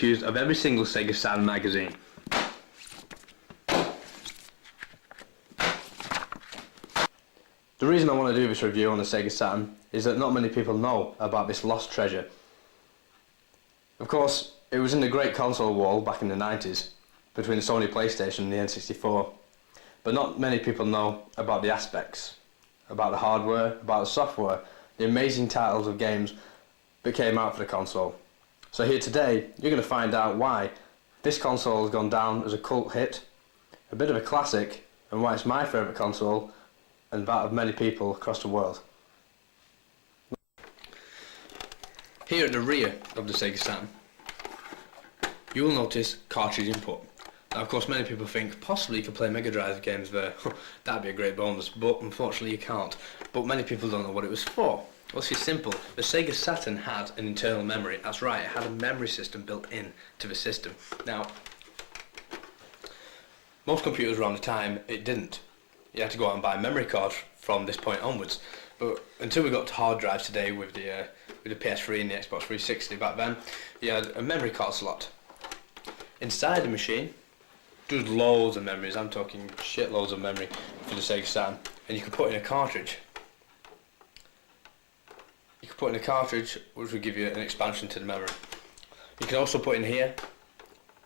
issues of every single Sega Saturn magazine. The reason I want to do this review on the Sega Saturn is that not many people know about this lost treasure. Of course, it was in the great console war back in the 90s between the Sony PlayStation and the N64, but not many people know about the aspects, about the hardware, about the software, the amazing titles of games that came out for the console. So here today, you're going to find out why this console has gone down as a cult hit, a bit of a classic, and why it's my favourite console and that of many people across the world. Here at the rear of the Sega Saturn, you will notice cartridge input. Now of course many people think possibly you could play Mega Drive games there, that'd be a great bonus, but unfortunately you can't. But many people don't know what it was for. Well, it's simple. The Sega Saturn had an internal memory. That's right, it had a memory system built in to the system. Now, most computers around the time, it didn't. You had to go out and buy a memory card from this point onwards. But until we got to hard drives today with the PS3 and the Xbox 360 back then, you had a memory card slot. Inside the machine, there was loads of memories. I'm talking shitloads of memory for the Sega Saturn. And you could put in a cartridge. You could put in a cartridge which would give you an expansion to the memory. You can also put in here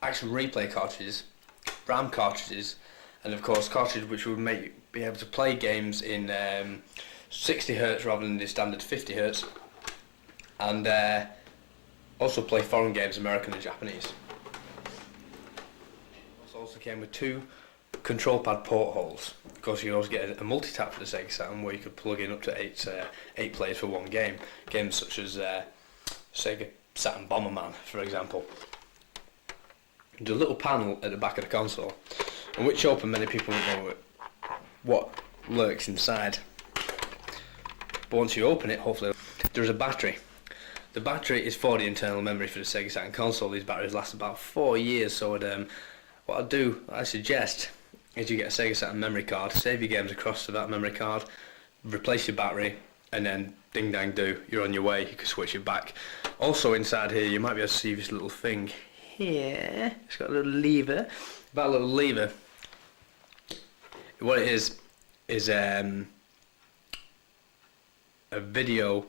actual replay cartridges, RAM cartridges, and of course cartridges which would make you be able to play games in 60 Hz rather than the standard 50 Hz, and also play foreign games, American and Japanese. It also came with two control pad port holes. Of course you could also get a multi-tap for the Sega Saturn where you could plug in up to eight players for one game. Games such as Sega Saturn Bomberman, for example. There's a little panel at the back of the console, and which open many people won't know what lurks inside. But once you open it, hopefully, there's a battery. The battery is for the internal memory for the Sega Saturn console. These batteries last about 4 years, so what I suggest is you get a Sega Saturn memory card, save your games across to that memory card, replace your battery, and then ding dang do, you're on your way. You can switch it back. Also inside here, you might be able to see this little thing here. It's got a little lever. That little lever, what it is a video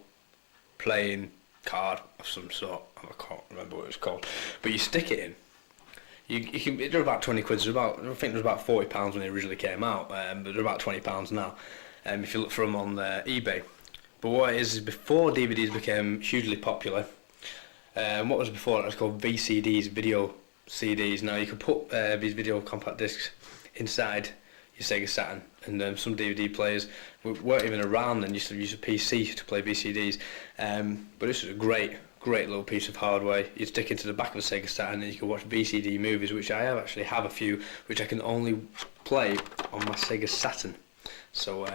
playing card of some sort. I can't remember what it was called, but you stick it in. You can. They're about 20 quid. I think it was about £40 when they originally came out, but they're about £20 now. If you look for them on eBay. But what it is before DVDs became hugely popular. What was before it was called VCDs, video CDs. Now you could put these video compact discs inside your Sega Saturn, and some DVD players weren't even around and used to use a PC to play VCDs. But this was a great little piece of hardware. You'd stick into the back of a Sega Saturn and you could watch VCD movies, which I actually have a few, which I can only play on my Sega Saturn. So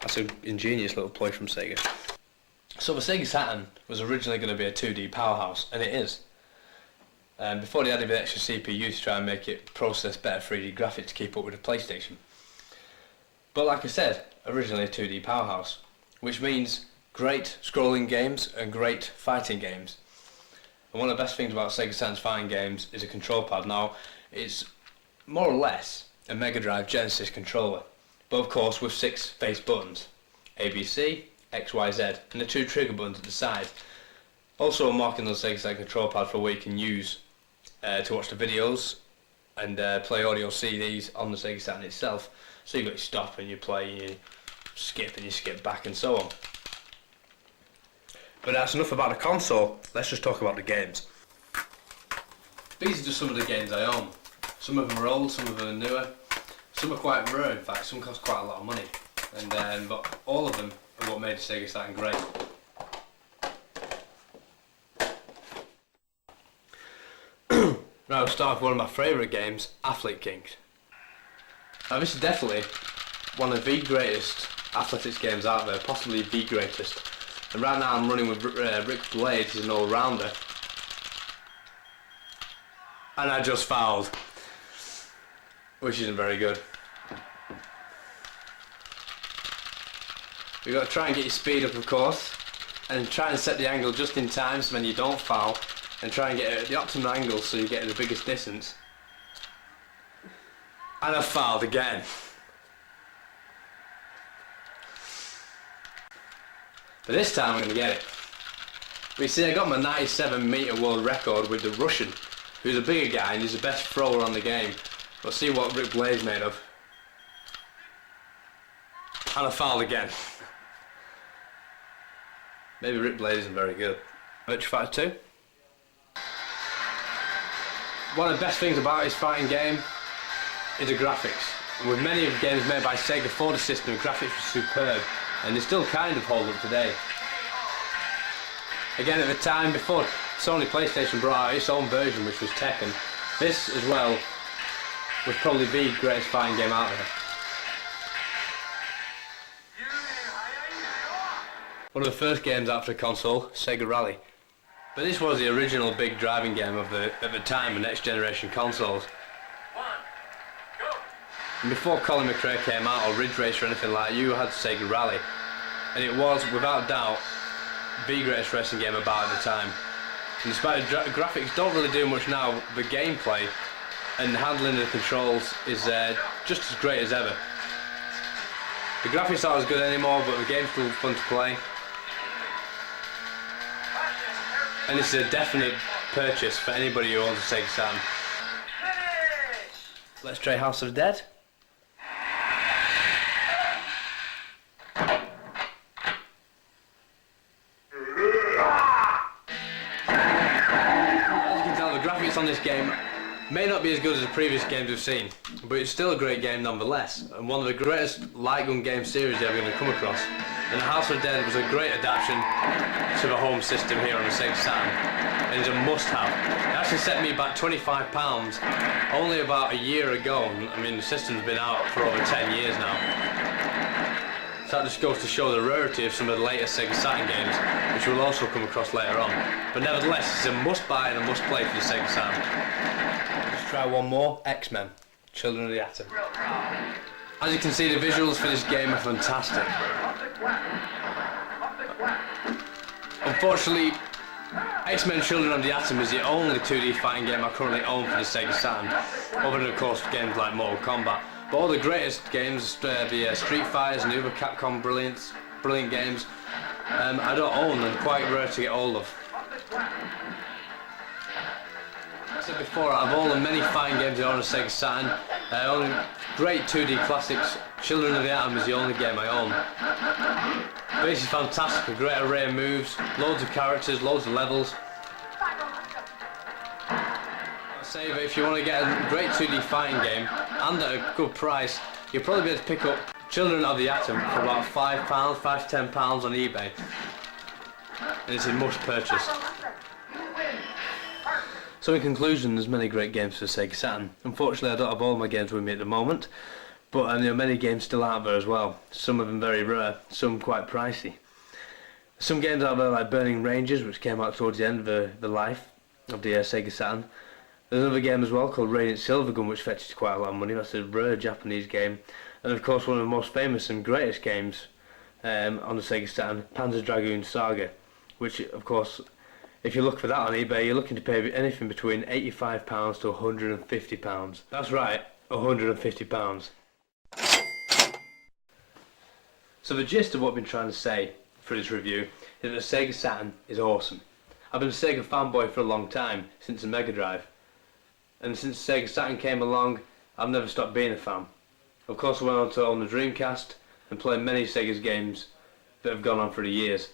that's an ingenious little ploy from Sega. So the Sega Saturn was originally going to be a 2D powerhouse, and it is. Before they added the extra CPU to try and make it process better 3D graphics to keep up with the PlayStation. But like I said, originally a 2D powerhouse, which means great scrolling games and great fighting games. And one of the best things about Sega Saturn's fighting games is a control pad. Now, it's more or less a Mega Drive Genesis controller, but of course with 6 face buttons, ABC, X, Y, Z, and the 2 trigger buttons at the side. Also I'm marking the Sega Saturn control pad for where you can use to watch the videos and play audio CDs on the Sega Saturn itself. So you've got your stop and you play, and you skip and you skip back and so on. But that's enough about the console, let's just talk about the games. These are just some of the games I own. Some of them are old, some of them are newer. Some are quite rare, in fact, some cost quite a lot of money. And but all of them are what made the Sega Saturn great. Now I'll start with one of my favourite games, Athlete Kings. Now this is definitely one of the greatest athletics games out there, possibly the greatest. And right now I'm running with Rick Blades, he's an all-rounder. And I just fouled, which isn't very good. You've got to try and get your speed up, of course, and try and set the angle just in time so when you don't foul, and try and get it at the optimal angle so you get the biggest distance. And I fouled again. But this time I'm going to get it. But you see, I got my 97-metre world record with the Russian, who's a bigger guy and he's the best thrower on the game. Let's see what Rick Blade's made of. And I fouled again. Maybe Rick Blade isn't very good. Virtua Fighter 2. One of the best things about his fighting game is the graphics. And with many of the games made by Sega for the system, the graphics were superb, and they still kind of hold up today. Again, at the time, before Sony PlayStation brought out its own version, which was Tekken, this as well was probably the greatest fighting game out there. One of the first games after console, Sega Rally. But this was the original big driving game of at the time of next generation consoles. And before Colin McRae came out, or Ridge Racer or anything like that, you had Sega Rally. And it was, without doubt, the greatest racing game about at the time. And despite the graphics don't really do much now, the gameplay and handling the controls is just as great as ever. The graphics aren't as good anymore, but the game's still fun to play. And it's a definite purchase for anybody who owns a Sega Saturn. Let's try House of the Dead. On this game may not be as good as the previous games we've seen, but it's still a great game nonetheless, and one of the greatest light gun game series you're ever going to come across. And the House of the Dead was a great adaptation to the home system here on the Sega Saturn, and it's a must-have. It actually set me back £25 only about a year ago. I mean, the system's been out for over 10 years now. So that just goes to show the rarity of some of the later Sega Saturn games, which we'll also come across later on. But nevertheless, it's a must-buy and a must-play for the Sega Saturn. Let's try one more, X-Men, Children of the Atom. As you can see, the visuals for this game are fantastic. Unfortunately, X-Men Children of the Atom is the only 2D fighting game I currently own for the Sega Saturn, other than of course games like Mortal Kombat. But all the greatest games, the Street Fighters and the other Capcom brilliant games, I don't own and quite rare to get hold of. As I said before, out of all the many fighting games I own on Sega Saturn, only great 2D classics, Children of the Atom is the only game I own. But this is fantastic, a great array of moves, loads of characters, loads of levels. Say that if you want to get a great 2D fighting game and at a good price, you'll probably be able to pick up Children of the Atom for about £5, £5 to £10 on eBay, and it's a must purchase. So in conclusion, there's many great games for Sega Saturn. Unfortunately, I don't have all my games with me at the moment, but there are many games still out there as well. Some of them very rare, some quite pricey. Some games out there like Burning Rangers, which came out towards the end of the life of the Sega Saturn. There's another game as well called Radiant Silvergun, which fetches quite a lot of money. That's a rare Japanese game. And of course one of the most famous and greatest games on the Sega Saturn, Panzer Dragoon Saga, which of course, if you look for that on eBay, you're looking to pay anything between £85 to £150. That's right, £150. So the gist of what I've been trying to say for this review is that the Sega Saturn is awesome. I've been a Sega fanboy for a long time, since the Mega Drive. And since Sega Saturn came along, I've never stopped being a fan. Of course I went on to own the Dreamcast and play many Sega's games that have gone on for the years.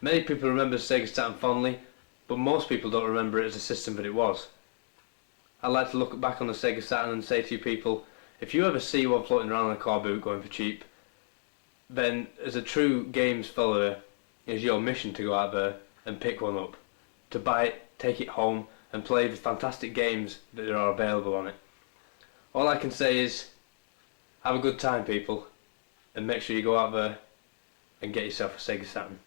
Many people remember Sega Saturn fondly, but most people don't remember it as a system that it was. I'd like to look back on the Sega Saturn and say to you people, if you ever see one floating around in a car boot going for cheap, then as a true games follower, it's your mission to go out there and pick one up, to buy it, take it home and play the fantastic games that are available on it. All I can say is, have a good time people, and make sure you go out there and get yourself a Sega Saturn.